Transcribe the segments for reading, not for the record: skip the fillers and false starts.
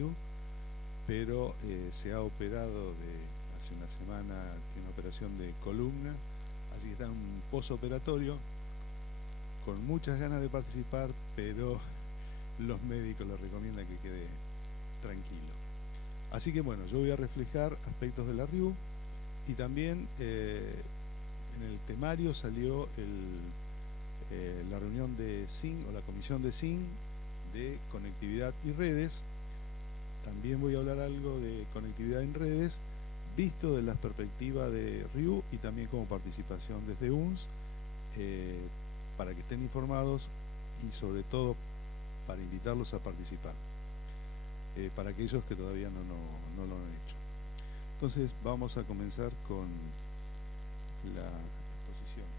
RIU, pero se ha operado hace una semana, tiene una operación de columna, así que está en un posoperatorio, con muchas ganas de participar, pero los médicos le recomiendan que quede tranquilo. Así que bueno, yo voy a reflejar aspectos de la RIU y también en el temario salió la reunión de SIN o la comisión de SIN de conectividad y redes. También voy a hablar algo de conectividad en redes, visto de la perspectiva de RIU y también como participación desde UNS, para que estén informados y sobre todo para invitarlos a participar, para aquellos que todavía no lo han hecho. Entonces vamos a comenzar con la exposición.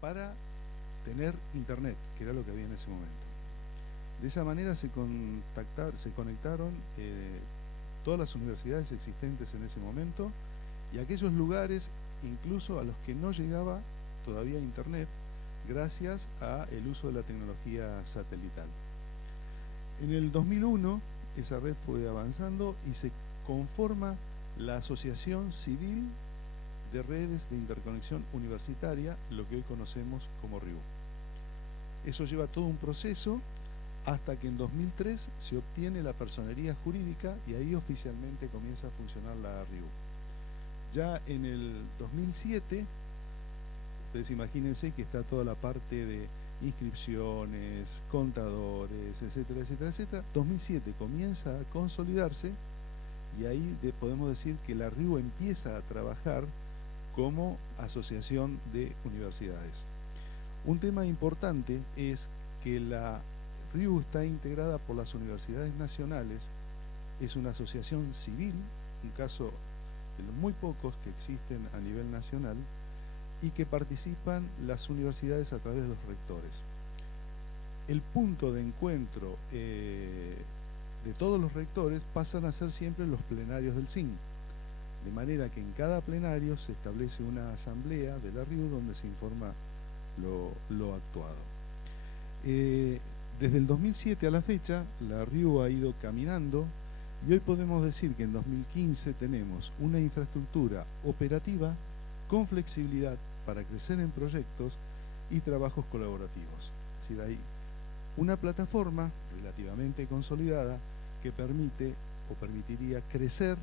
Para tener internet, que era lo que había en ese momento. De esa manera se conectaron todas las universidades existentes en ese momento y aquellos lugares incluso a los que no llegaba todavía internet gracias al uso de la tecnología satelital. En el 2001 esa red fue avanzando y se conforma la Asociación Civil de Redes de Interconexión Universitaria, lo que hoy conocemos como RIU. Eso lleva todo un proceso hasta que en 2003 se obtiene la personería jurídica y ahí oficialmente comienza a funcionar la RIU. Ya en el 2007, ustedes imagínense que está toda la parte de inscripciones, contadores, etcétera, etcétera, etcétera. 2007 comienza a consolidarse y ahí podemos decir que la RIU empieza a trabajar como asociación de universidades. Un tema importante es que la RIU está integrada por las universidades nacionales, es una asociación civil, un caso de los muy pocos que existen a nivel nacional, y que participan las universidades a través de los rectores. El punto de encuentro de todos los rectores pasan a ser siempre los plenarios del SIN, de manera que en cada plenario se establece una asamblea de la RIU donde se informa lo actuado. Desde el 2007 a la fecha, la RIU ha ido caminando y hoy podemos decir que en 2015 tenemos una infraestructura operativa con flexibilidad para crecer en proyectos y trabajos colaborativos. Es decir, hay una plataforma relativamente consolidada que permite o permitiría crecer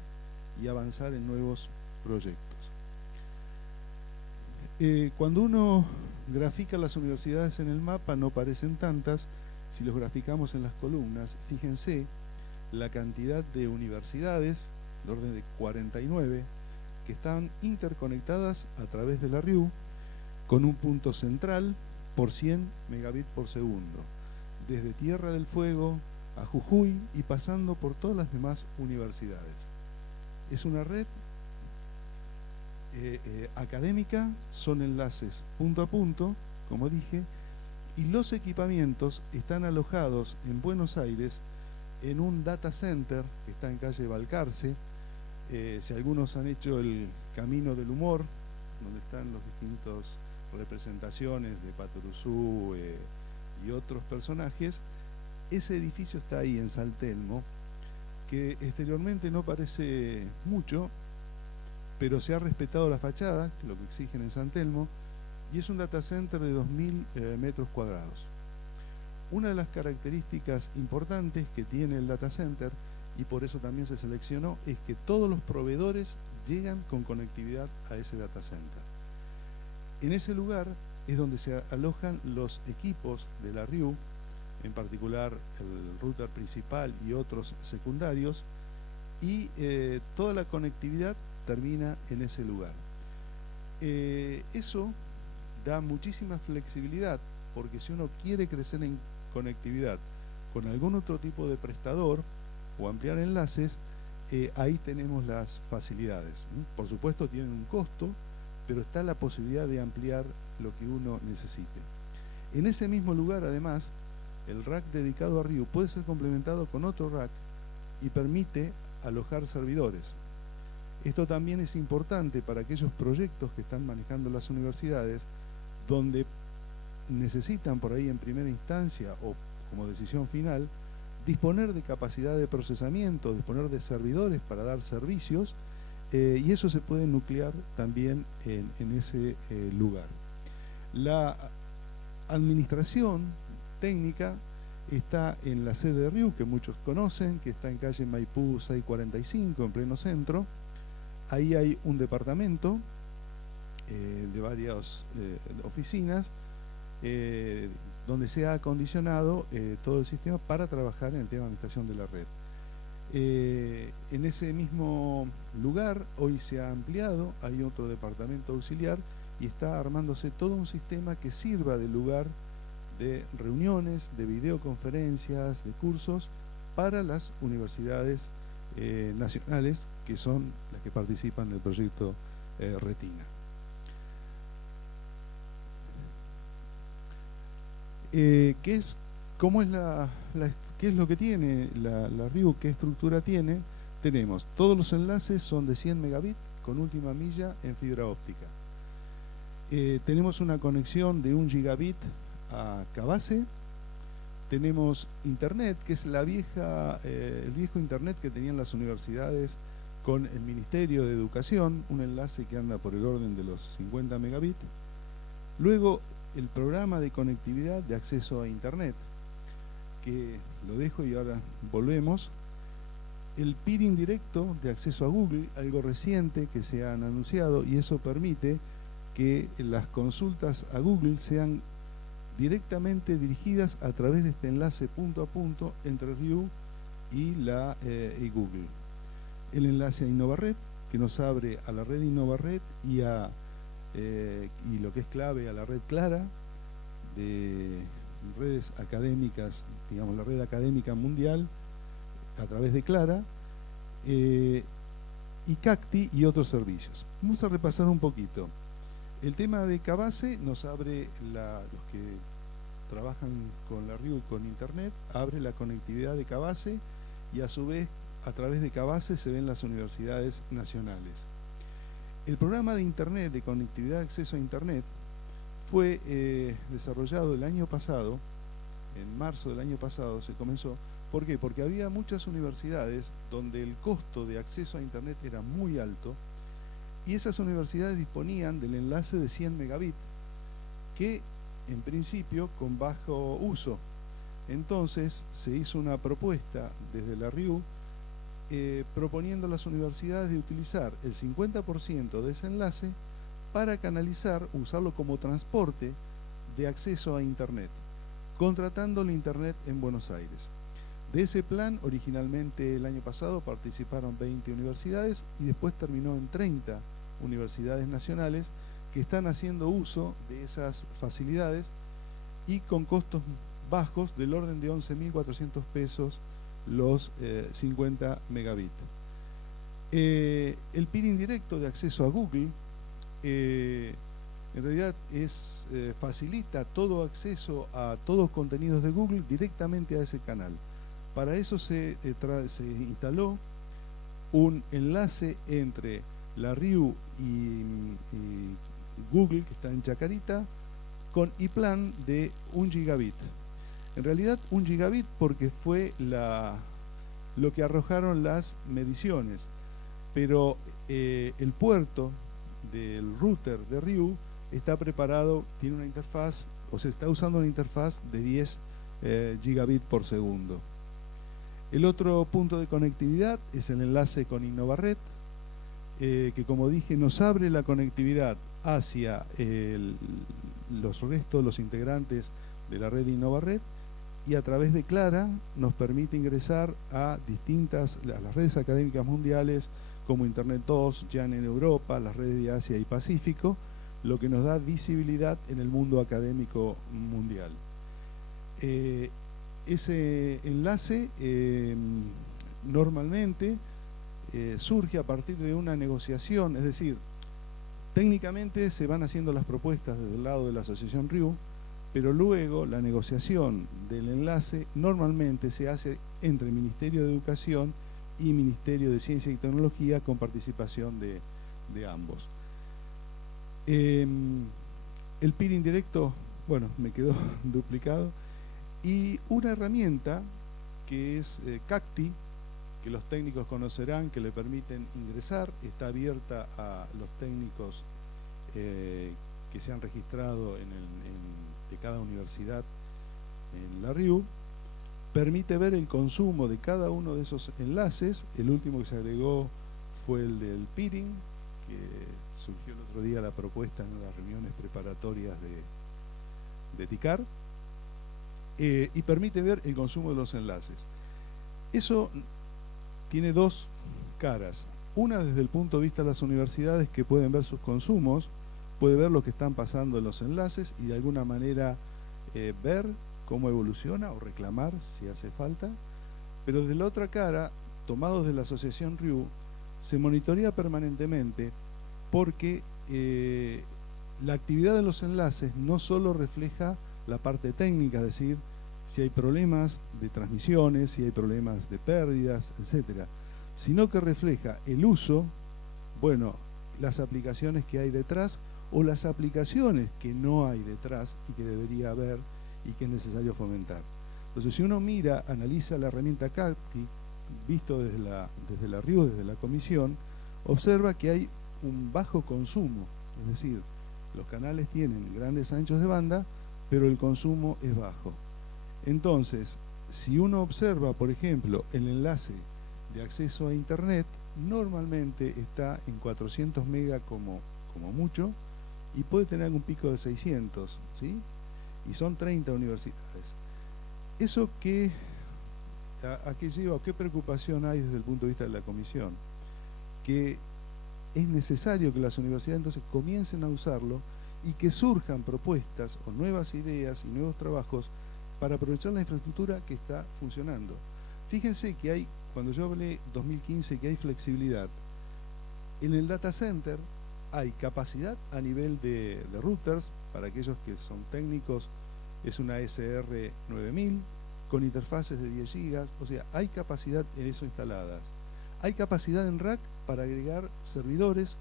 y avanzar en nuevos proyectos. Cuando uno grafica las universidades en el mapa no parecen tantas. Si los graficamos en las columnas, fíjense la cantidad de universidades, de orden de 49, que están interconectadas a través de la RIU con un punto central por 100 megabits por segundo, desde Tierra del Fuego a Jujuy y pasando por todas las demás universidades. Es una red académica, son enlaces punto a punto, como dije, y los equipamientos están alojados en Buenos Aires en un data center que está en calle Balcarce. Si algunos han hecho el Camino del Humor, donde están los distintos representaciones de Patoruzú y otros personajes, ese edificio está ahí en San Telmo, que exteriormente no parece mucho, pero se ha respetado la fachada, que es lo que exigen en San Telmo, y es un data center de 2.000 metros cuadrados. Una de las características importantes que tiene el data center, y por eso también se seleccionó, es que todos los proveedores llegan con conectividad a ese data center. En ese lugar es donde se alojan los equipos de la RIU, en particular el router principal y otros secundarios, y toda la conectividad termina en ese lugar. Eso da muchísima flexibilidad, porque si uno quiere crecer en conectividad con algún otro tipo de prestador o ampliar enlaces, ahí tenemos las facilidades. Por supuesto tienen un costo, pero está la posibilidad de ampliar lo que uno necesite. En ese mismo lugar, además, el rack dedicado a RIU puede ser complementado con otro rack y permite alojar servidores. Esto también es importante para aquellos proyectos que están manejando las universidades, donde necesitan por ahí en primera instancia o como decisión final disponer de capacidad de procesamiento, disponer de servidores para dar servicios, y eso se puede nuclear también en ese lugar. La administración técnica está en la sede de RIU, que muchos conocen, que está en calle Maipú 645, en pleno centro. Ahí hay un departamento de varias oficinas, donde se ha acondicionado todo el sistema para trabajar en el tema de administración de la red. En ese mismo lugar hoy se ha ampliado, hay otro departamento auxiliar y está armándose todo un sistema que sirva de lugar de reuniones, de videoconferencias, de cursos para las universidades nacionales, que son las que participan del proyecto Retina. ¿Qué es lo que tiene la RIU? ¿Qué estructura tiene? Tenemos, todos los enlaces son de 100 megabits con última milla en fibra óptica. Tenemos una conexión de 1 gigabit a Cabase. Tenemos internet, que es el viejo internet que tenían las universidades con el Ministerio de Educación, un enlace que anda por el orden de los 50 megabits. Luego, el programa de conectividad de acceso a internet, que lo dejo y ahora volvemos. El peering directo de acceso a Google, algo reciente que se han anunciado, y eso permite que las consultas a Google sean directamente dirigidas a través de este enlace punto a punto entre RIU y Google. El enlace a InnovaRed, que nos abre a la red InnovaRed y lo que es clave, a la red Clara de redes académicas, digamos la red académica mundial a través de Clara, y Cacti y otros servicios. Vamos a repasar un poquito. El tema de Cabase nos abre, los que trabajan con la RIU con internet, abre la conectividad de Cabase, y a su vez a través de Cabase se ven las universidades nacionales. El programa de internet, de conectividad de acceso a internet, fue desarrollado el año pasado, en marzo del año pasado se comenzó. ¿Por qué? Porque había muchas universidades donde el costo de acceso a internet era muy alto, y esas universidades disponían del enlace de 100 megabits, que en principio con bajo uso. Entonces se hizo una propuesta desde la RIU proponiendo a las universidades de utilizar el 50% de ese enlace para canalizar, usarlo como transporte de acceso a internet, contratando el internet en Buenos Aires. De ese plan, originalmente el año pasado participaron 20 universidades y después terminó en 30 universidades nacionales que están haciendo uso de esas facilidades y con costos bajos del orden de 11.400 pesos los 50 megabits. El peering directo de acceso a Google en realidad facilita todo acceso a todos los contenidos de Google directamente a ese canal. Para eso se instaló un enlace entre la RIU y Google, que está en Chacarita, con iPlan de 1 gigabit. En realidad 1 gigabit porque fue lo que arrojaron las mediciones, pero el puerto del router de RIU está preparado, tiene una interfaz, o se está usando una interfaz de 10 gigabit por segundo. El otro punto de conectividad es el enlace con InnovaRed. que como dije nos abre la conectividad hacia los restos, los integrantes de la red InnovaRed, y a través de Clara nos permite ingresar a las redes académicas mundiales como Internet 2, JAN en Europa, las redes de Asia y Pacífico, lo que nos da visibilidad en el mundo académico mundial. Ese enlace normalmente surge a partir de una negociación, es decir, técnicamente se van haciendo las propuestas desde el lado de la Asociación RIU, pero luego la negociación del enlace normalmente se hace entre el Ministerio de Educación y Ministerio de Ciencia y Tecnología con participación de ambos. El peering directo, bueno, me quedó duplicado. Y una herramienta que es Cacti, que los técnicos conocerán, que le permiten ingresar, está abierta a los técnicos que se han registrado de cada universidad en la RIU, permite ver el consumo de cada uno de esos enlaces. El último que se agregó fue el del peering, que surgió el otro día la propuesta en las reuniones preparatorias de TICAR, y permite ver el consumo de los enlaces. Eso tiene dos caras. Una desde el punto de vista de las universidades, que pueden ver sus consumos, puede ver lo que están pasando en los enlaces y de alguna manera ver cómo evoluciona o reclamar si hace falta. Pero desde la otra cara, tomados de la Asociación RIU, se monitorea permanentemente porque la actividad de los enlaces no solo refleja la parte técnica, es decir, si hay problemas de transmisiones, si hay problemas de pérdidas, etcétera, sino que refleja el uso, bueno, las aplicaciones que hay detrás o las aplicaciones que no hay detrás y que debería haber y que es necesario fomentar. Entonces, si uno mira, analiza la herramienta Cacti, visto desde la RIU, desde la comisión, observa que hay un bajo consumo, es decir, los canales tienen grandes anchos de banda, pero el consumo es bajo. Entonces, si uno observa, por ejemplo, el enlace de acceso a Internet, normalmente está en 400 megas como mucho, y puede tener algún pico de 600, ¿sí? Y son 30 universidades. ¿Eso a qué lleva? ¿Qué preocupación hay desde el punto de vista de la comisión? Que es necesario que las universidades entonces comiencen a usarlo y que surjan propuestas o nuevas ideas y nuevos trabajos para aprovechar la infraestructura que está funcionando. Fíjense que hay, cuando yo hablé 2015 que hay flexibilidad, en el data center hay capacidad a nivel de routers, para aquellos que son técnicos, es una SR9000 con interfaces de 10 GB, o sea, hay capacidad en eso instaladas. Hay capacidad en rack para agregar servidores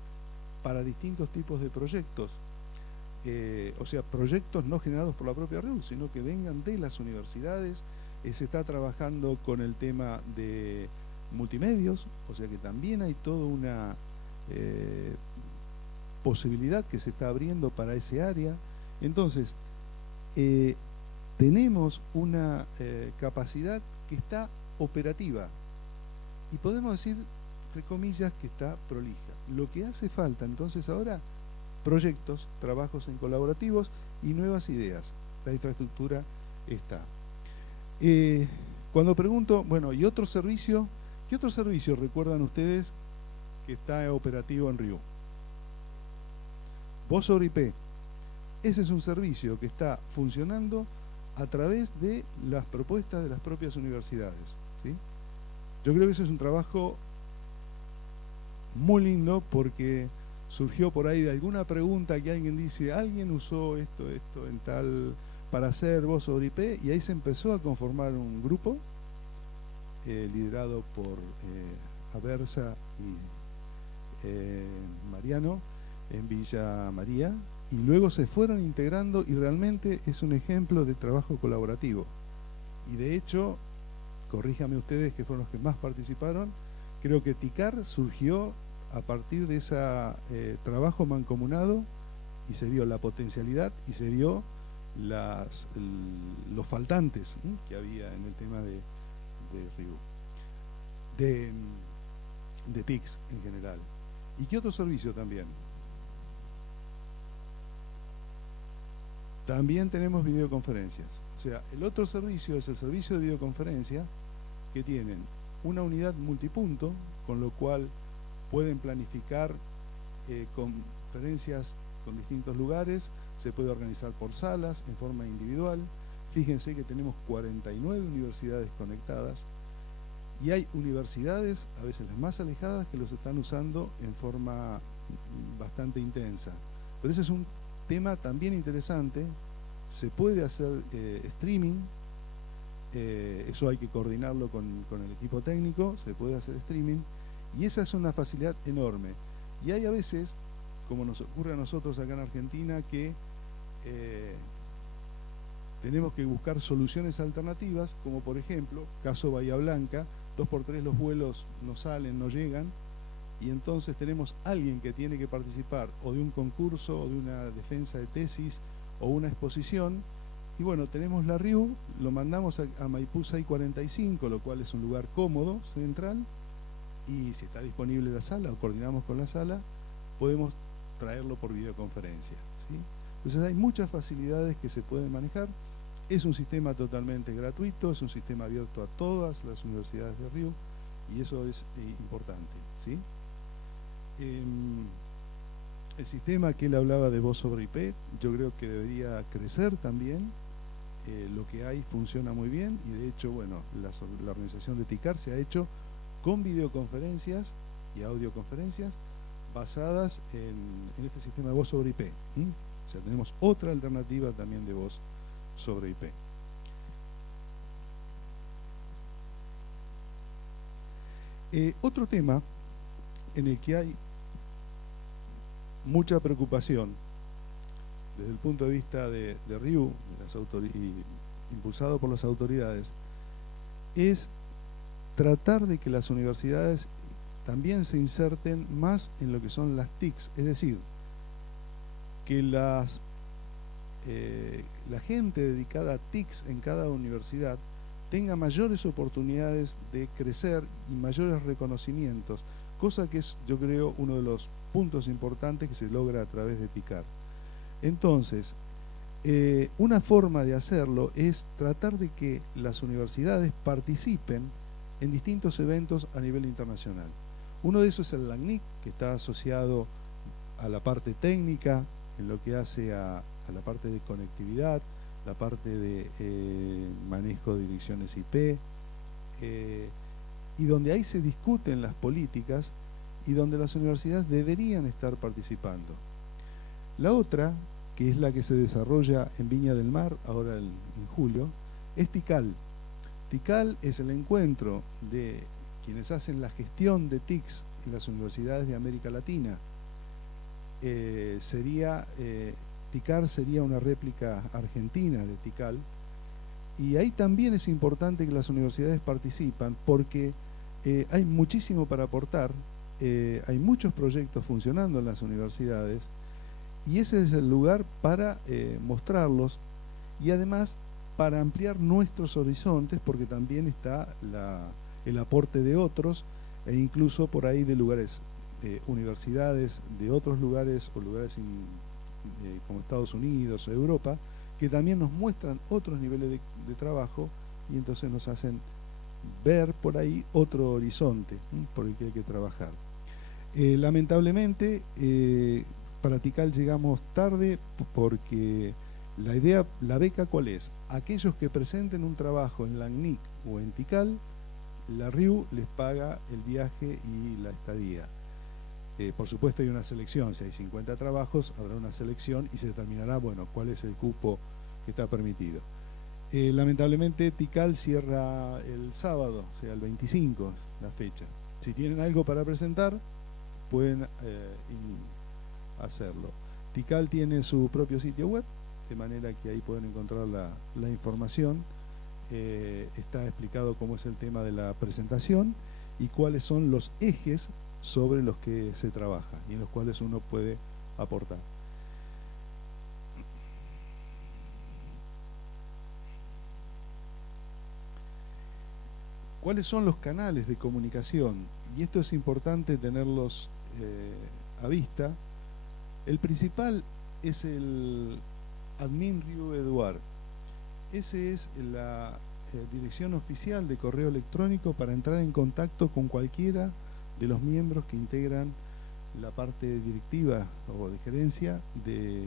para distintos tipos de proyectos, o sea, proyectos no generados por la propia RIU, sino que vengan de las universidades. Se está trabajando con el tema de multimedios, o sea que también hay toda una posibilidad que se está abriendo para ese área. Entonces, tenemos una capacidad que está operativa y podemos decir, entre comillas, que está prolija. Lo que hace falta entonces ahora, proyectos, trabajos en colaborativos y nuevas ideas. La infraestructura está. Cuando pregunto, bueno, ¿y otro servicio? ¿Qué otro servicio recuerdan ustedes que está operativo en RIU? Voz sobre IP. Ese es un servicio que está funcionando a través de las propuestas de las propias universidades, ¿sí? Yo creo que eso es un trabajo muy lindo porque surgió por ahí de alguna pregunta que alguien dice, alguien usó esto en tal para hacer voz sobre IP, y ahí se empezó a conformar un grupo liderado por Aversa y Mariano en Villa María, y luego se fueron integrando y realmente es un ejemplo de trabajo colaborativo. Y de hecho, corríjame ustedes que fueron los que más participaron, creo que TICAR surgió a partir de ese trabajo mancomunado y se vio la potencialidad y se vio los faltantes que había en el tema de RIU, de TICS en general. ¿Y qué otro servicio también? También tenemos videoconferencias. O sea, el otro servicio es el servicio de videoconferencia, que tienen una unidad multipunto, con lo cual pueden planificar conferencias con distintos lugares, se puede organizar por salas, en forma individual. Fíjense que tenemos 49 universidades conectadas, y hay universidades, a veces las más alejadas, que los están usando en forma bastante intensa. Pero ese es un tema también interesante. Se puede hacer streaming, eso hay que coordinarlo con el equipo técnico, se puede hacer streaming, y esa es una facilidad enorme. Y hay a veces, como nos ocurre a nosotros acá en Argentina, que tenemos que buscar soluciones alternativas, como por ejemplo, caso Bahía Blanca, 2x3 los vuelos no salen, no llegan, y entonces tenemos alguien que tiene que participar o de un concurso, o de una defensa de tesis, o una exposición, y bueno, tenemos la RIU, lo mandamos a Maipú 645, lo cual es un lugar cómodo, central, y si está disponible la sala, o coordinamos con la sala, podemos traerlo por videoconferencia, ¿sí? Entonces hay muchas facilidades que se pueden manejar. Es un sistema totalmente gratuito, es un sistema abierto a todas las universidades de Río, y eso es importante, ¿sí? El sistema que él hablaba de voz sobre IP, yo creo que debería crecer también. Lo que hay funciona muy bien, y de hecho, bueno, la organización de TICAR se ha hecho con videoconferencias y audioconferencias basadas en este sistema de voz sobre IP. O sea, tenemos otra alternativa también de voz sobre IP. Otro tema en el que hay mucha preocupación desde el punto de vista de RIU, impulsado por las autoridades, es tratar de que las universidades también se inserten más en lo que son las TICs, es decir, que la gente dedicada a TICs en cada universidad tenga mayores oportunidades de crecer y mayores reconocimientos, cosa que es, yo creo, uno de los puntos importantes que se logra a través de TICAR. Entonces, una forma de hacerlo es tratar de que las universidades participen en distintos eventos a nivel internacional. Uno de esos es el LACNIC, que está asociado a la parte técnica, en lo que hace a la parte de conectividad, la parte de manejo de direcciones IP, y donde ahí se discuten las políticas y donde las universidades deberían estar participando. La otra, que es la que se desarrolla en Viña del Mar, ahora en julio, es TICAL. TICAL es el encuentro de quienes hacen la gestión de TICs en las universidades de América Latina. TICAR sería una réplica argentina de TICAL, y ahí también es importante que las universidades participan, porque hay muchísimo para aportar, hay muchos proyectos funcionando en las universidades, y ese es el lugar para mostrarlos, y además para ampliar nuestros horizontes, porque también está el aporte de otros, e incluso por ahí de lugares, universidades de otros lugares, o lugares como Estados Unidos o Europa, que también nos muestran otros niveles de trabajo, y entonces nos hacen ver por ahí otro horizonte por el que hay que trabajar. Lamentablemente, para TICAL llegamos tarde, porque la idea, la beca, ¿cuál es? Aquellos que presenten un trabajo en LACNIC o en TICAL, la RIU les paga el viaje y la estadía. Por supuesto hay una selección, si hay 50 trabajos habrá una selección y se determinará, bueno, cuál es el cupo que está permitido. Lamentablemente TICAL cierra el sábado, o sea el 25 la fecha. Si tienen algo para presentar, pueden hacerlo. TICAL tiene su propio sitio web, de manera que ahí pueden encontrar la información. Está explicado cómo es el tema de la presentación y cuáles son los ejes sobre los que se trabaja y en los cuales uno puede aportar. ¿Cuáles son los canales de comunicación? Y esto es importante tenerlos a vista. El principal es el admin Riu Eduard. Ese es la dirección oficial de correo electrónico para entrar en contacto con cualquiera de los miembros que integran la parte directiva o de gerencia de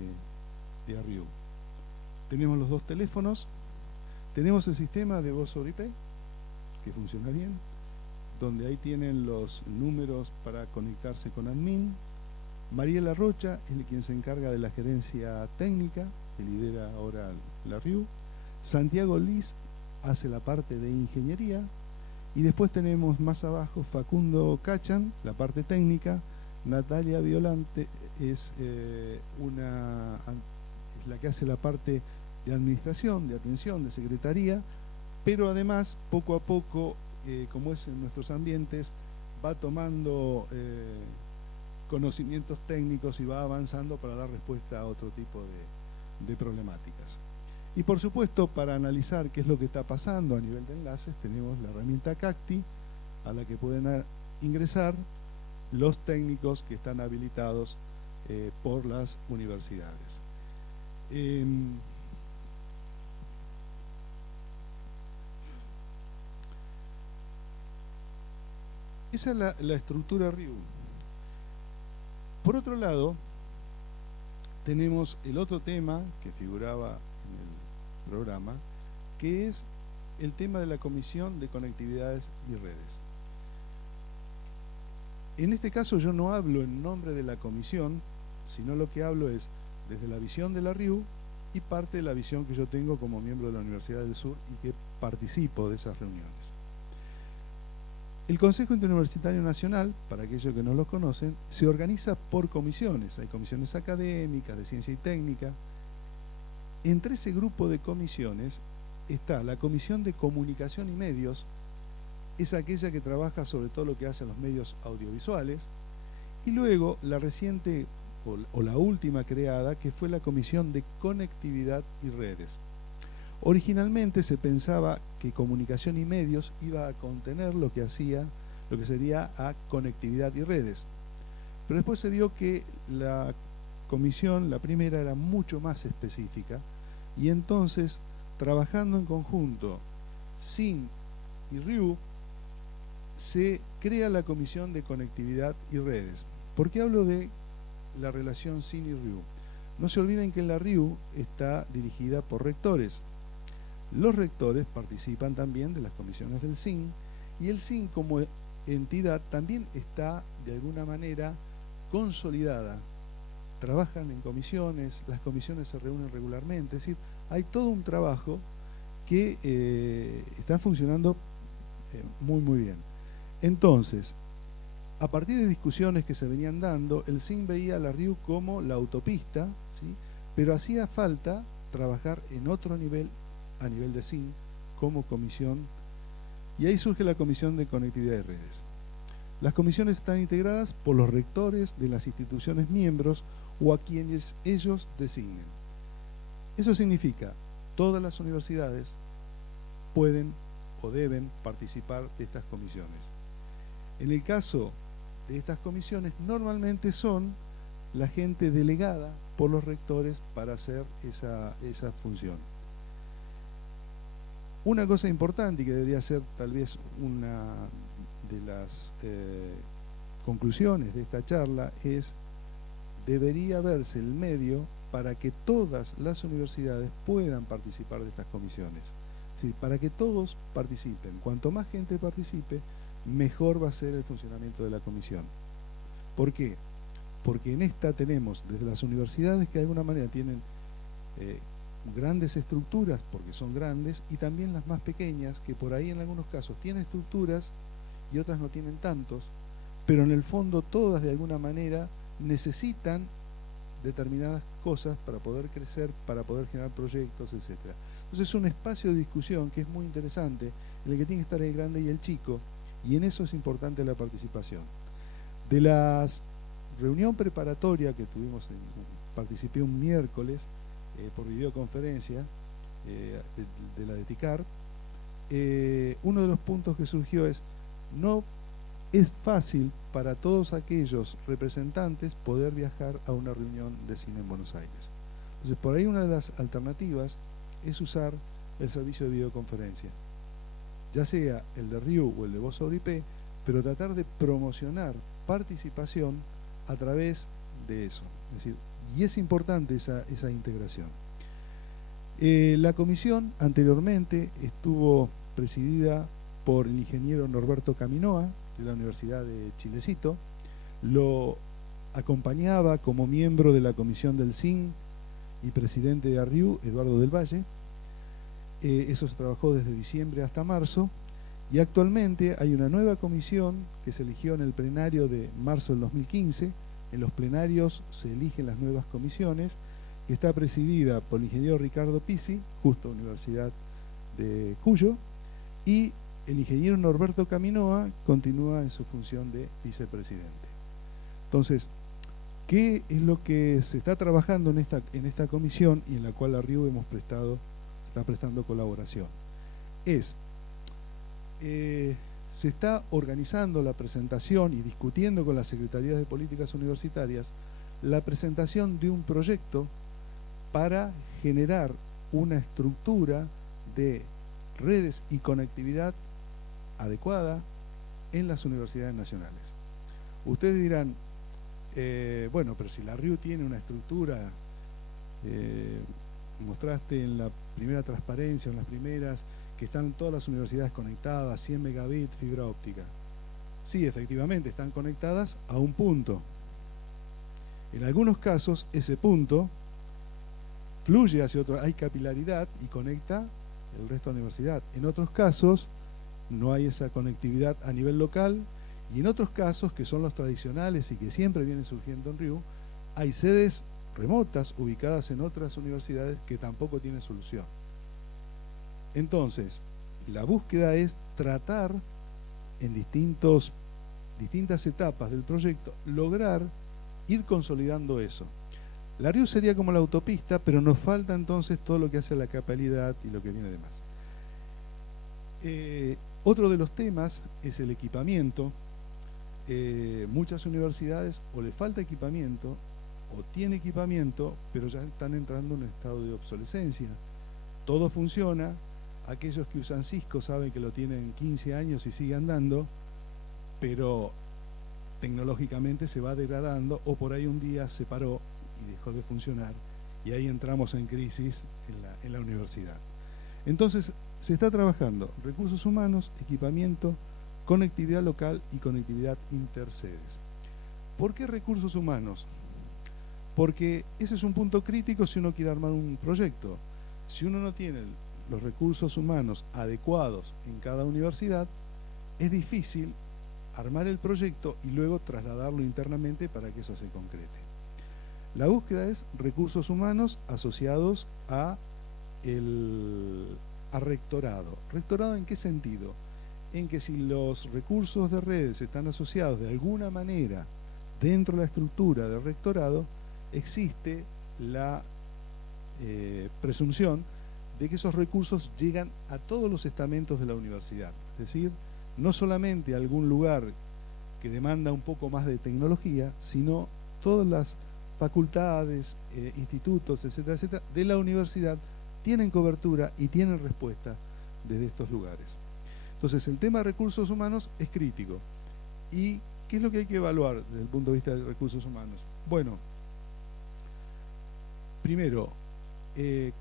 Arriu. Tenemos los dos teléfonos, tenemos el sistema de voz sobre IP, que funciona bien, donde ahí tienen los números para conectarse con admin. Mariela Rocha es quien se encarga de la gerencia técnica, que lidera ahora la Arriu. Santiago Liz hace la parte de ingeniería. Y después tenemos más abajo Facundo Cachan, la parte técnica. Natalia Violante es la que hace la parte de administración, de atención, de secretaría, pero además, poco a poco, como es en nuestros ambientes, va tomando conocimientos técnicos y va avanzando para dar respuesta a otro tipo de problemáticas. Y por supuesto, para analizar qué es lo que está pasando a nivel de enlaces, tenemos la herramienta Cacti, a la que pueden ingresar los técnicos que están habilitados por las universidades. Esa es la estructura Riu. Por otro lado, tenemos el otro tema que figuraba en el programa, que es el tema de la Comisión de Conectividades y Redes. En este caso yo no hablo en nombre de la comisión, sino lo que hablo es desde la visión de la Riu y parte de la visión que yo tengo como miembro de la Universidad del Sur y que participo de esas reuniones. El Consejo Interuniversitario Nacional, para aquellos que no lo conocen, se organiza por comisiones. Hay comisiones académicas, de ciencia y técnica. Entre ese grupo de comisiones está la Comisión de Comunicación y Medios, es aquella que trabaja sobre todo lo que hacen los medios audiovisuales, y luego la reciente o la última creada, que fue la Comisión de Conectividad y Redes. Originalmente se pensaba que comunicación y medios iba a contener lo que sería a conectividad y redes. Pero después se vio que la comisión, la primera, era mucho más específica, y entonces, trabajando en conjunto, SIN y Riu, se crea la Comisión de Conectividad y Redes. ¿Por qué hablo de la relación SIN y Riu? No se olviden que la Riu está dirigida por rectores. Los rectores participan también de las comisiones del SIN, y el SIN como entidad también está de alguna manera consolidada. Trabajan en comisiones, las comisiones se reúnen regularmente, es decir, hay todo un trabajo que está funcionando muy bien. Entonces, a partir de discusiones que se venían dando, el SIN veía a la Riu como la autopista, ¿sí? Pero hacía falta trabajar en otro nivel, a nivel de SIN, como comisión, y ahí surge la Comisión de Conectividad de Redes. Las comisiones están integradas por los rectores de las instituciones miembros o a quienes ellos designen. Eso significa, todas las universidades pueden o deben participar de estas comisiones. En el caso de estas comisiones, normalmente son la gente delegada por los rectores para hacer esa función. Una cosa importante y que debería ser tal vez una de las conclusiones de esta charla es: debería verse el medio para que todas las universidades puedan participar de estas comisiones. Sí, para que todos participen. Cuanto más gente participe, mejor va a ser el funcionamiento de la comisión. ¿Por qué? Porque en esta tenemos desde las universidades que de alguna manera tienen grandes estructuras, porque son grandes, y también las más pequeñas, que por ahí en algunos casos tienen estructuras y otras no tienen tantos, pero en el fondo todas de alguna manera necesitan determinadas cosas para poder crecer, para poder generar proyectos, etc. Entonces es un espacio de discusión que es muy interesante, en el que tiene que estar el grande y el chico, y en eso es importante la participación. De la reunión preparatoria que tuvimos, participé un miércoles por videoconferencia de la de TICAR, uno de los puntos que surgió es: no es fácil para todos aquellos representantes poder viajar a una reunión de cine en Buenos Aires. Entonces, por ahí una de las alternativas es usar el servicio de videoconferencia, ya sea el de RIU o el de Voz sobre IP, pero tratar de promocionar participación a través de eso. Es decir, y es importante esa integración. La comisión anteriormente estuvo presidida por el ingeniero Norberto Caminoa, de la Universidad de Chilecito. Lo acompañaba como miembro de la comisión del CIN y presidente de ARRIU, Eduardo del Valle. Eso se trabajó desde diciembre hasta marzo, y actualmente hay una nueva comisión que se eligió en el plenario de marzo del 2015. En los plenarios se eligen las nuevas comisiones, que está presidida por el ingeniero Ricardo Pisi, justo Universidad de Cuyo, y el ingeniero Norberto Caminoa continúa en su función de vicepresidente. Entonces, ¿qué es lo que se está trabajando en esta comisión y en la cual ARRIU está prestando colaboración? Se está organizando la presentación y discutiendo con las secretarías de políticas universitarias la presentación de un proyecto para generar una estructura de redes y conectividad adecuada en las universidades nacionales. Ustedes dirán, bueno, pero si la RIU tiene una estructura, mostraste en la primera transparencia, en las primeras, que están todas las universidades conectadas, 100 megabits, fibra óptica. Sí, efectivamente, están conectadas a un punto. En algunos casos, ese punto fluye hacia otro, hay capilaridad y conecta el resto de la universidad. En otros casos, no hay esa conectividad a nivel local, y en otros casos, que son los tradicionales y que siempre vienen surgiendo en RIU, hay sedes remotas ubicadas en otras universidades que tampoco tienen solución. Entonces, la búsqueda es tratar en distintas etapas del proyecto, lograr ir consolidando eso. La RIU sería como la autopista, pero nos falta entonces todo lo que hace la capilaridad y lo que viene de más. Otro de los temas es el equipamiento. Muchas universidades o le falta equipamiento o tiene equipamiento, pero ya están entrando en un estado de obsolescencia. Todo funciona, aquellos que usan Cisco saben que lo tienen 15 años y sigue andando, pero tecnológicamente se va degradando, o por ahí un día se paró y dejó de funcionar, y ahí entramos en crisis en la universidad. Entonces, se está trabajando recursos humanos, equipamiento, conectividad local y conectividad intersedes. ¿Por qué recursos humanos? Porque ese es un punto crítico si uno quiere armar un proyecto. Si uno no tiene los recursos humanos adecuados en cada universidad, es difícil armar el proyecto y luego trasladarlo internamente para que eso se concrete. La búsqueda es recursos humanos asociados a rectorado. ¿Rectorado en qué sentido? En que si los recursos de redes están asociados de alguna manera dentro de la estructura del rectorado, existe la presunción de que esos recursos llegan a todos los estamentos de la universidad. Es decir, no solamente a algún lugar que demanda un poco más de tecnología, sino todas las facultades, institutos, etcétera, etcétera, de la universidad tienen cobertura y tienen respuesta desde estos lugares. Entonces, el tema de recursos humanos es crítico. ¿Y qué es lo que hay que evaluar desde el punto de vista de recursos humanos? Bueno, primero,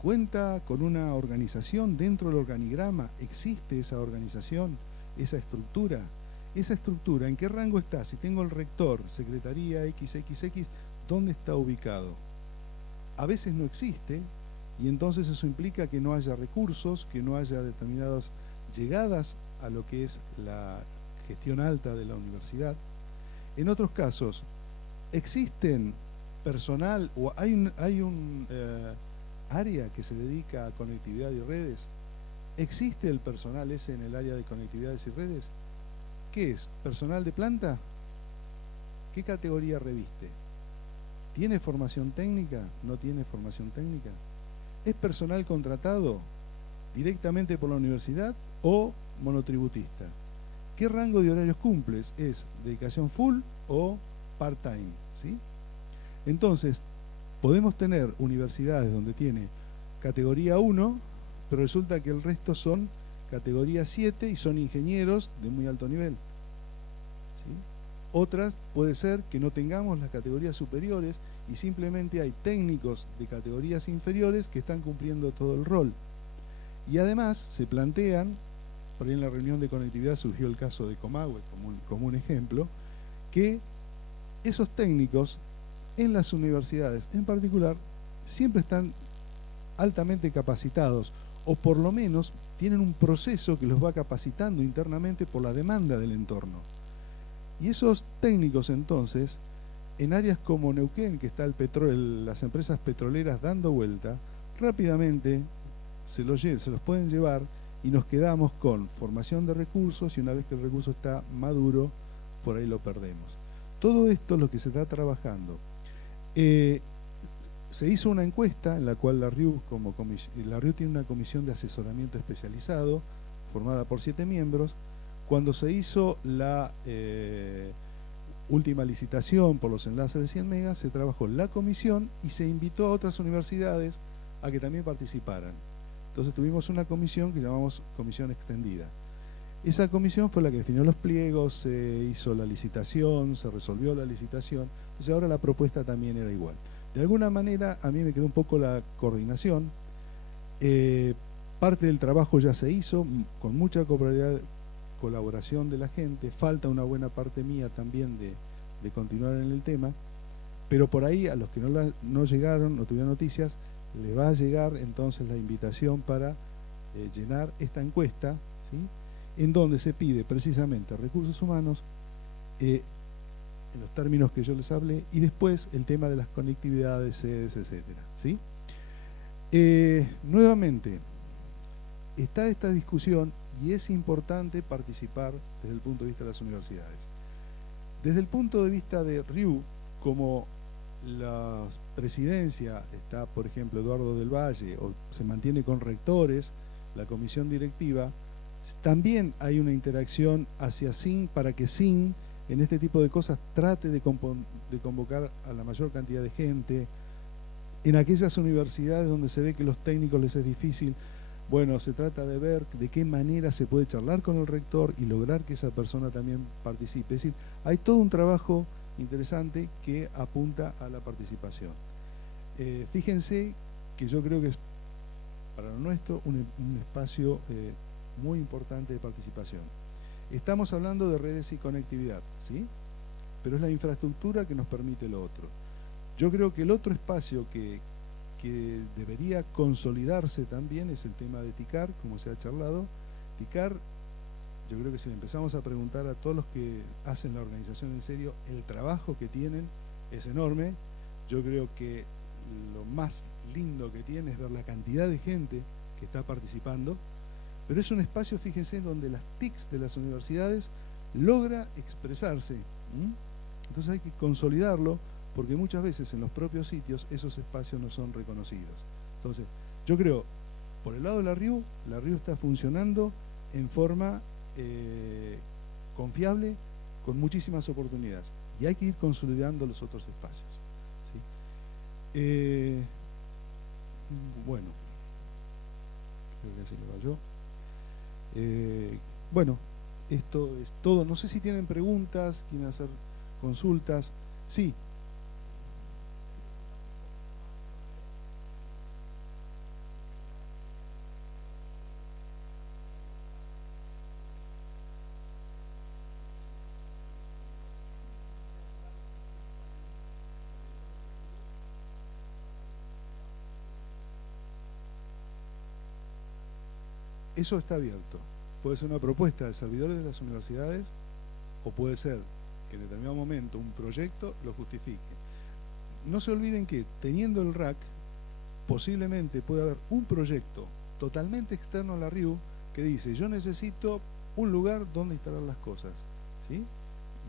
cuenta con una organización dentro del organigrama. ¿Existe esa organización, esa estructura? Esa estructura, ¿en qué rango está? Si tengo el rector, secretaría XXX, ¿dónde está ubicado? A veces no existe, y entonces eso implica que no haya recursos, que no haya determinadas llegadas a lo que es la gestión alta de la universidad. En otros casos, existen personal o hay un área que se dedica a conectividad y redes. ¿Existe el personal ese en el área de conectividades y redes? ¿Qué es? ¿Personal de planta? ¿Qué categoría reviste? ¿Tiene formación técnica? ¿No tiene formación técnica? ¿Es personal contratado directamente por la universidad o monotributista? ¿qué rango de horarios cumples? ¿Es dedicación full o part-time? ¿Sí? Entonces, podemos tener universidades donde tiene categoría 1, pero resulta que el resto son categoría 7 y son ingenieros de muy alto nivel. ¿Sí? Otras puede ser que no tengamos las categorías superiores y simplemente hay técnicos de categorías inferiores que están cumpliendo todo el rol. Y además se plantean, por ahí en la reunión de conectividad surgió el caso de Comahue como un ejemplo, que esos técnicos en las universidades en particular siempre están altamente capacitados, o por lo menos tienen un proceso que los va capacitando internamente por la demanda del entorno. Y esos técnicos entonces, en áreas como Neuquén, que está las empresas petroleras dando vuelta, rápidamente se los pueden llevar y nos quedamos con formación de recursos, y una vez que el recurso está maduro, por ahí lo perdemos. Todo esto es lo que se está trabajando. Se hizo una encuesta en la cual la RIU tiene una comisión de asesoramiento especializado formada por 7 miembros. Cuando se hizo la última licitación por los enlaces de 100 megas, se trabajó la comisión y se invitó a otras universidades a que también participaran. Entonces tuvimos una comisión que llamamos comisión extendida. Esa comisión fue la que definió los pliegos, se hizo la licitación, se resolvió la licitación. Entonces ahora la propuesta también era igual. De alguna manera a mí me quedó un poco la coordinación. Parte del trabajo ya se hizo con mucha colaboración de la gente. Falta una buena parte mía también de continuar en el tema, pero por ahí a los que no llegaron, no tuvieron noticias, les va a llegar entonces la invitación para llenar esta encuesta, ¿sí? En donde se pide precisamente recursos humanos, en los términos que yo les hablé, y después el tema de las conectividades, sedes, etcétera, ¿sí? Nuevamente, está esta discusión y es importante participar desde el punto de vista de las universidades. Desde el punto de vista de RIU, como la presidencia está, por ejemplo, Eduardo del Valle, o se mantiene con rectores, la comisión directiva, también hay una interacción hacia SIN para que SIN en este tipo de cosas trate de convocar a la mayor cantidad de gente. En aquellas universidades donde se ve que los técnicos les es difícil, bueno, se trata de ver de qué manera se puede charlar con el rector y lograr que esa persona también participe. Es decir, hay todo un trabajo interesante que apunta a la participación. Fíjense que yo creo que es para lo nuestro un espacio muy importante de participación. Estamos hablando de redes y conectividad, ¿sí? Pero es la infraestructura que nos permite lo otro. Yo creo que el otro espacio que debería consolidarse también es el tema de TICAR, como se ha charlado. TICAR, yo creo que si le empezamos a preguntar a todos los que hacen la organización en serio, el trabajo que tienen es enorme. Yo creo que lo más lindo que tiene es ver la cantidad de gente que está participando, pero es un espacio, fíjense, donde las TICs de las universidades logra expresarse. Entonces hay que consolidarlo, porque muchas veces en los propios sitios esos espacios no son reconocidos. Entonces, yo creo, por el lado de la RIU está funcionando en forma confiable, con muchísimas oportunidades, y hay que ir consolidando los otros espacios, ¿sí? Bueno, creo que así lo va yo. Bueno, esto es todo. No sé si tienen preguntas, quieren hacer consultas. Sí. Eso está abierto. Puede ser una propuesta de servidores de las universidades, o puede ser que en determinado momento un proyecto lo justifique. No se olviden que teniendo el RAC, posiblemente puede haber un proyecto totalmente externo a la RIU que dice: yo necesito un lugar donde instalar las cosas, ¿sí?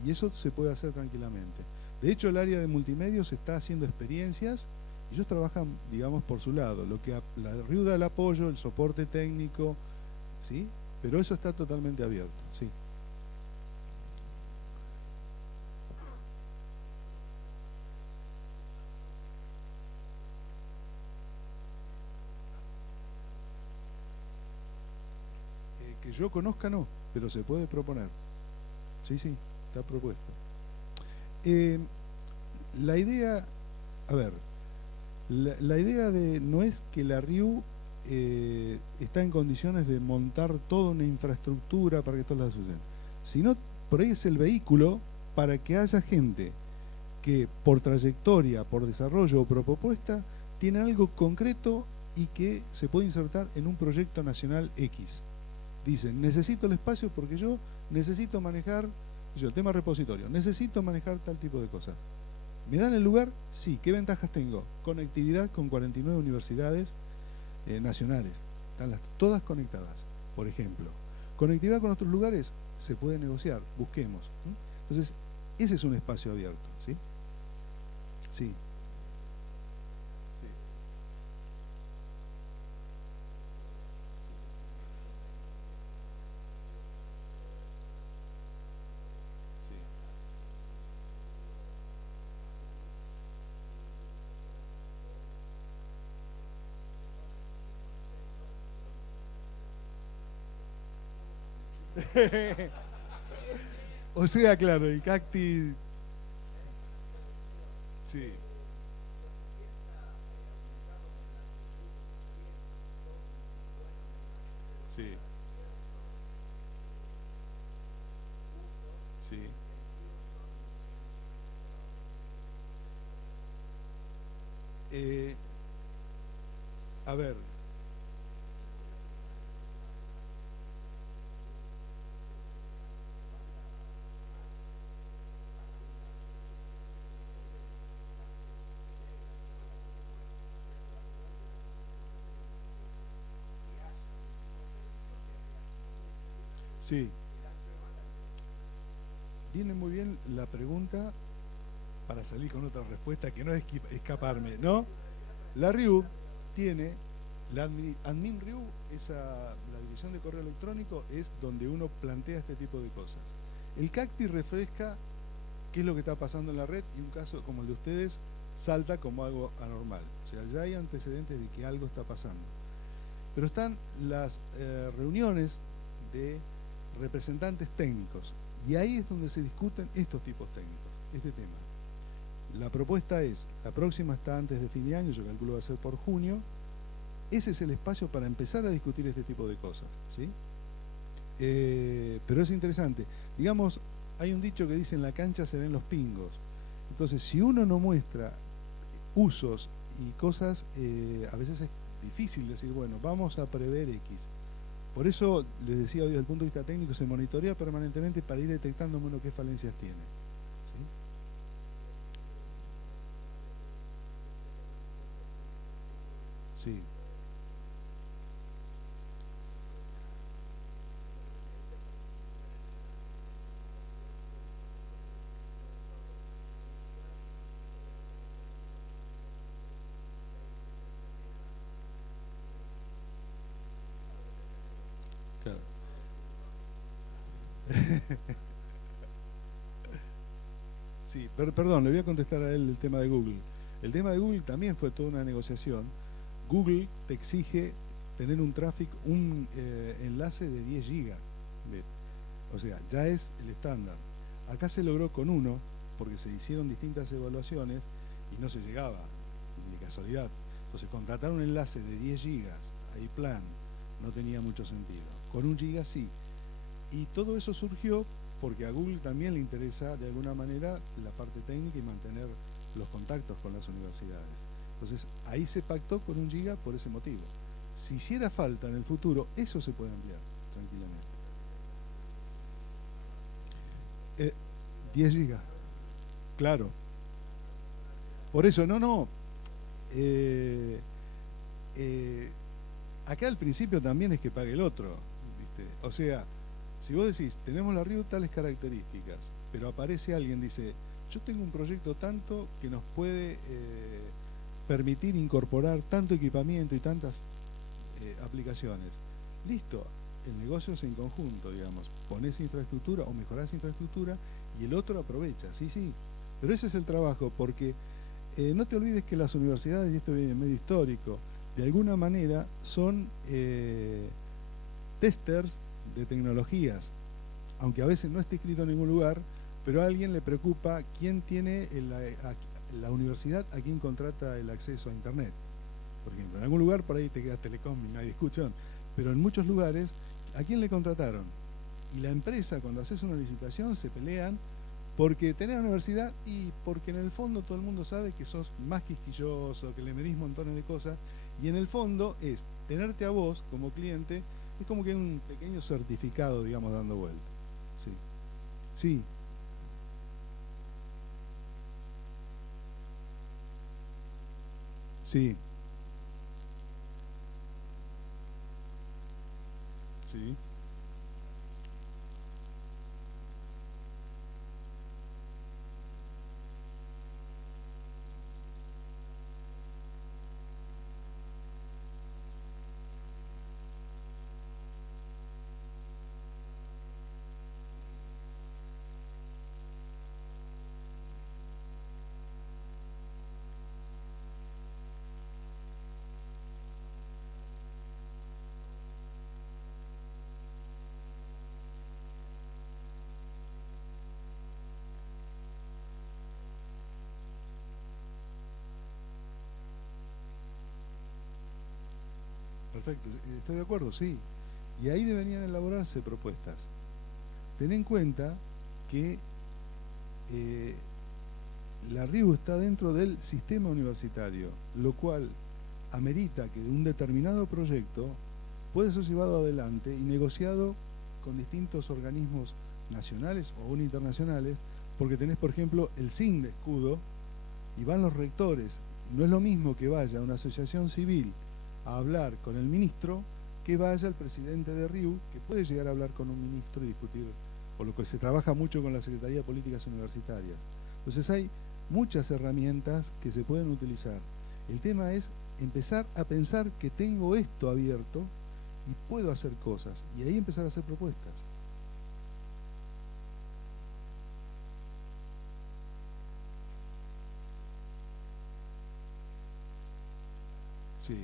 Y eso se puede hacer tranquilamente. De hecho, el área de multimedios está haciendo experiencias y ellos trabajan, digamos, por su lado. Lo que la RIU da el apoyo, el soporte técnico, ¿sí? Pero eso está totalmente abierto, sí. Que yo conozca no, pero se puede proponer. Sí, sí, está propuesto. La idea, a ver, la idea de no es que la RIU está en condiciones de montar toda una infraestructura para que esto la suceda, sino por ahí es el vehículo para que haya gente que por trayectoria, por desarrollo o por propuesta, tiene algo concreto y que se puede insertar en un proyecto nacional X. Dicen, necesito el espacio porque yo necesito manejar, el tema repositorio, necesito manejar tal tipo de cosas. ¿Me dan el lugar? Sí. ¿Qué ventajas tengo? Conectividad con 49 universidades nacionales. Están todas conectadas, por ejemplo. Conectividad con otros lugares, se puede negociar, busquemos. Entonces, ese es un espacio abierto. ¿Sí? Sí. O sea, claro, el cacti. Sí. Sí. Sí. Eh, a ver. Sí. Viene muy bien la pregunta para salir con otra respuesta que no es escaparme, ¿no? La RIU tiene, la Admin RIU, la división de correo electrónico es donde uno plantea este tipo de cosas. El CACTI refresca qué es lo que está pasando en la red y un caso como el de ustedes salta como algo anormal. O sea, ya hay antecedentes de que algo está pasando. Pero están las reuniones de representantes técnicos y ahí es donde se discuten estos tipos técnicos, este tema. La propuesta es, la próxima está antes de fin de año, yo calculo va a ser por junio. Ese es el espacio para empezar a discutir este tipo de cosas, ¿sí? Pero es interesante. Digamos, hay un dicho que dice, en la cancha se ven los pingos. Entonces, si uno no muestra usos y cosas, a veces es difícil decir, bueno, vamos a prever X. Por eso, les decía hoy, desde el punto de vista técnico, se monitorea permanentemente para ir detectando, bueno, qué falencias tiene. ¿Sí? Sí. Claro. Sí, perdón, le voy a contestar a él el tema de Google. El tema de Google también fue toda una negociación. Google te exige tener un tráfico, un enlace de 10 gigas. O sea, ya es el estándar. Acá se logró con uno, porque se hicieron distintas evaluaciones y no se llegaba, ni de casualidad. Entonces, contratar un enlace de 10 gigas, ahí plan, no tenía mucho sentido. Con 1 giga sí. Y todo eso surgió porque a Google también le interesa de alguna manera la parte técnica y mantener los contactos con las universidades. Entonces ahí se pactó con 1 giga por ese motivo. Si hiciera falta en el futuro, eso se puede ampliar tranquilamente. 10 gigas, claro. Por eso, no. Eh, eh, Acá al principio también es que pague el otro, ¿viste? O sea, si vos decís, tenemos la RIU tales características, pero aparece alguien, dice, yo tengo un proyecto tanto que nos puede permitir incorporar tanto equipamiento y tantas aplicaciones. Listo, el negocio es en conjunto, digamos. Ponés infraestructura o mejorás infraestructura y el otro aprovecha, sí. Pero ese es el trabajo, porque no te olvides que las universidades, y esto viene medio histórico, de alguna manera son testers de tecnologías, aunque a veces no esté escrito en ningún lugar, pero a alguien le preocupa quién tiene la universidad, a quién contrata el acceso a Internet. Por ejemplo, en algún lugar por ahí te queda Telecom y no hay discusión, pero en muchos lugares, ¿a quién le contrataron? Y la empresa, cuando haces una licitación, se pelean porque tenés la universidad y porque en el fondo todo el mundo sabe que sos más quisquilloso, que le medís montones de cosas, y en el fondo es tenerte a vos como cliente, es como que un pequeño certificado, digamos, dando vuelta. Sí. Sí. Sí. Sí. Perfecto, estoy de acuerdo, sí. Y ahí deberían elaborarse propuestas. Ten en cuenta que eh, la RIU está dentro del sistema universitario, lo cual amerita que un determinado proyecto puede ser llevado adelante y negociado con distintos organismos nacionales o aún internacionales, porque tenés, por ejemplo, el SIN de escudo y van los rectores. No es lo mismo que vaya una asociación civil a hablar con el ministro que vaya el presidente de RIU, que puede llegar a hablar con un ministro y discutir, por lo que se trabaja mucho con la Secretaría de Políticas Universitarias. Entonces hay muchas herramientas que se pueden utilizar. El tema es empezar a pensar que tengo esto abierto y puedo hacer cosas, y ahí empezar a hacer propuestas. Sí,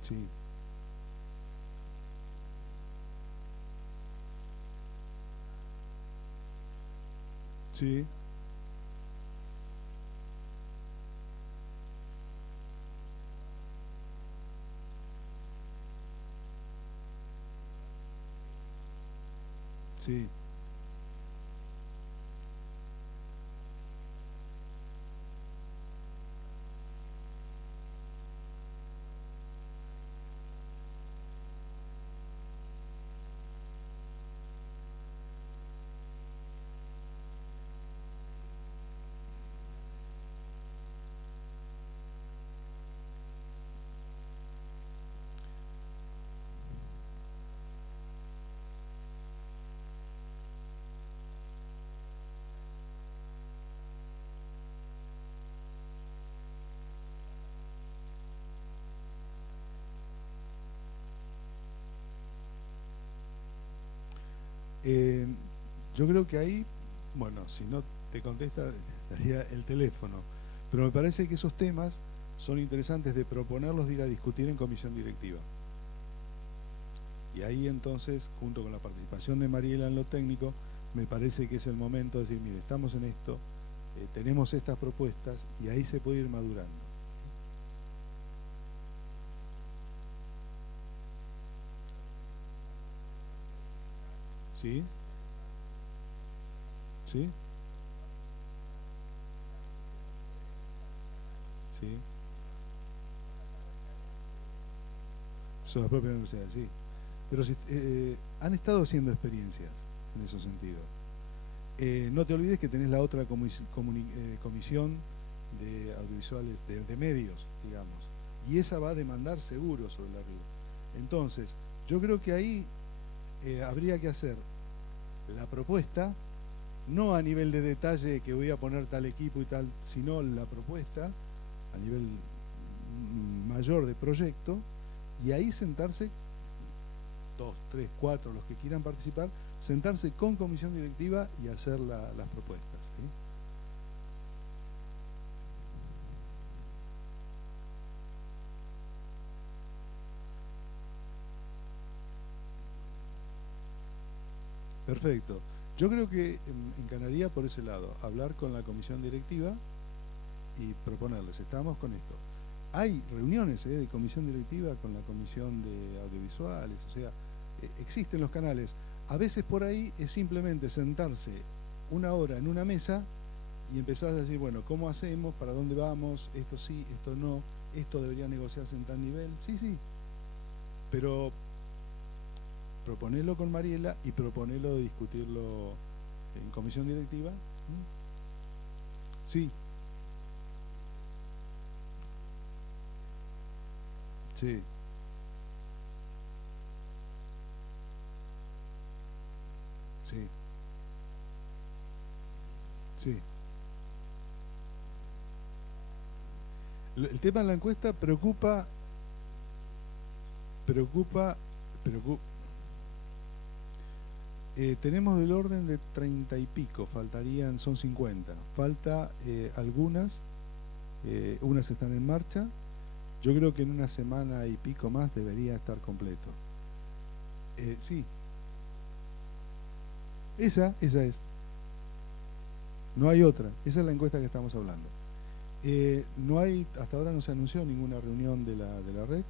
sí, sí, sí. Eh, yo creo que ahí, bueno, si no te contesta, daría el teléfono. Pero me parece que esos temas son interesantes de proponerlos, de ir a discutir en comisión directiva. Y ahí entonces, junto con la participación de Mariela en lo técnico, me parece que es el momento de decir, mire, estamos en esto, tenemos estas propuestas y ahí se puede ir madurando. ¿Sí? ¿Sí? ¿Sí? Son las propias universidades, sí. Pero si, han estado haciendo experiencias en esos sentidos. No te olvides que tenés la otra comisión de audiovisuales, de medios, digamos, y esa va a demandar seguro sobre la RIU. Entonces, yo creo que ahí habría que hacer la propuesta, no a nivel de detalle que voy a poner tal equipo y tal, sino la propuesta a nivel mayor de proyecto, y ahí sentarse, dos, tres, cuatro, los que quieran participar, sentarse con comisión directiva y hacer las propuestas. ¿Sí? Perfecto. Yo creo que encanaría por ese lado, hablar con la comisión directiva y proponerles, estamos con esto. Hay reuniones de comisión directiva con la comisión de audiovisuales, o sea, existen los canales. A veces por ahí es simplemente sentarse una hora en una mesa y empezar a decir, bueno, ¿cómo hacemos? ¿Para dónde vamos? Esto sí, esto no, esto debería negociarse en tal nivel. Sí, sí, pero proponelo con Mariela y proponelo de discutirlo en comisión directiva. Sí, sí, sí, sí. El tema de la encuesta preocupa, preocupa. Tenemos del orden de 30 y pico, faltarían, son 50. Falta algunas, unas están en marcha. Yo creo que en una semana y pico más debería estar completo. Sí, esa es. No hay otra. Esa es la encuesta que estamos hablando. No hay, hasta ahora no se anunció ninguna reunión de la red.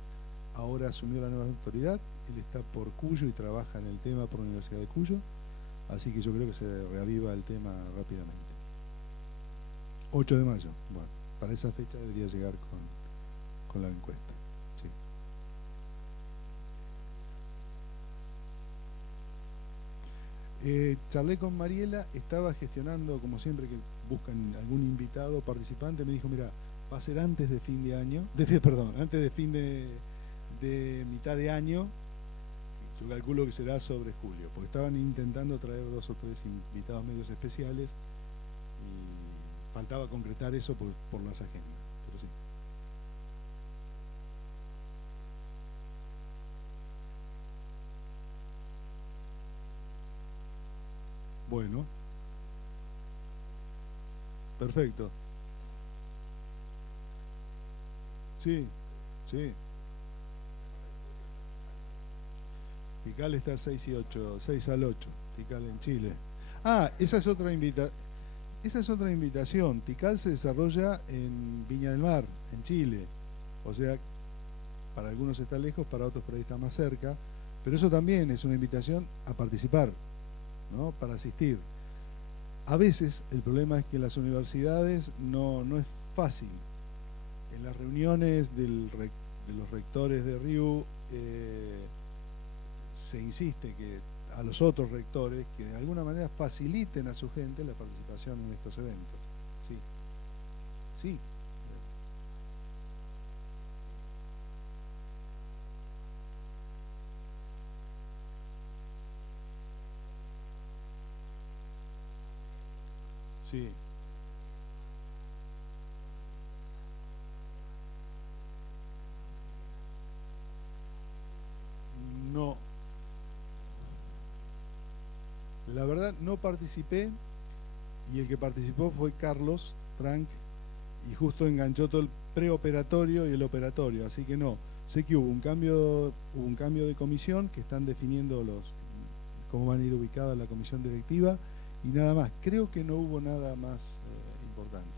Ahora asumió la nueva autoridad. Él está por Cuyo y trabaja en el tema por la Universidad de Cuyo. Así que yo creo que se reaviva el tema rápidamente. 8 de mayo. Bueno, para esa fecha debería llegar con la encuesta. Sí. Charlé con Mariela, estaba gestionando, como siempre que buscan algún invitado participante, me dijo, mira, va a ser antes de fin de año, perdón, antes de fin de mitad de año, yo calculo que será sobre julio, porque estaban intentando traer 2 o 3 invitados medios especiales y faltaba concretar eso por las agendas, pero sí. Bueno, perfecto. Sí, sí. Tikal está 6 y 8, 6 al 8, Tikal en Chile. Ah, esa es otra invitación. Tikal se desarrolla en Viña del Mar, en Chile. O sea, para algunos está lejos, para otros por ahí está más cerca. Pero eso también es una invitación a participar, ¿no? Para asistir. A veces el problema es que en las universidades no es fácil. En las reuniones de los rectores de RIU se insiste que a los otros rectores que de alguna manera faciliten a su gente la participación en estos eventos. Sí, sí, sí. No, la verdad no participé y el que participó fue Carlos Frank y justo enganchó todo el preoperatorio y el operatorio, así que no. Sé que hubo un cambio de comisión que están definiendo cómo van a ir ubicadas la comisión directiva y nada más. Creo que no hubo nada más importante.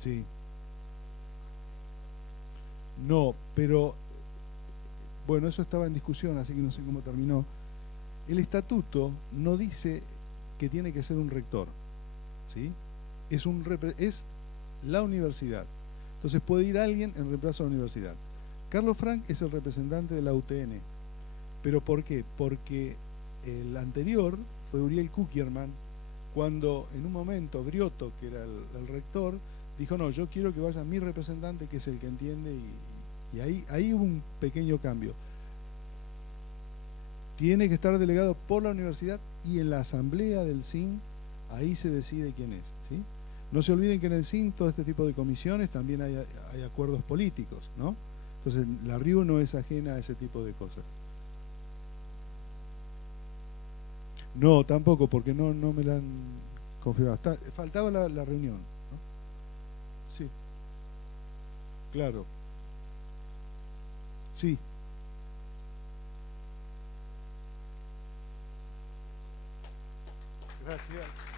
Sí, no, pero bueno, eso estaba en discusión, así que no sé cómo terminó. El estatuto no dice que tiene que ser un rector, ¿sí? Es la universidad. Entonces puede ir alguien en reemplazo a la universidad. Carlos Frank es el representante de la UTN. ¿Pero por qué? Porque el anterior fue Uriel Kukierman, cuando en un momento Briotto, que era el rector, dijo, no, yo quiero que vaya mi representante, que es el que entiende, y ahí hubo un pequeño cambio. Tiene que estar delegado por la universidad y en la asamblea del CIN, ahí se decide quién es, ¿sí? No se olviden que en el CIN, todo este tipo de comisiones, también hay acuerdos políticos, ¿no? Entonces, la RIU no es ajena a ese tipo de cosas. No, tampoco, porque no me la han confirmado. Faltaba la reunión, ¿no? Sí, claro, sí, Gracias.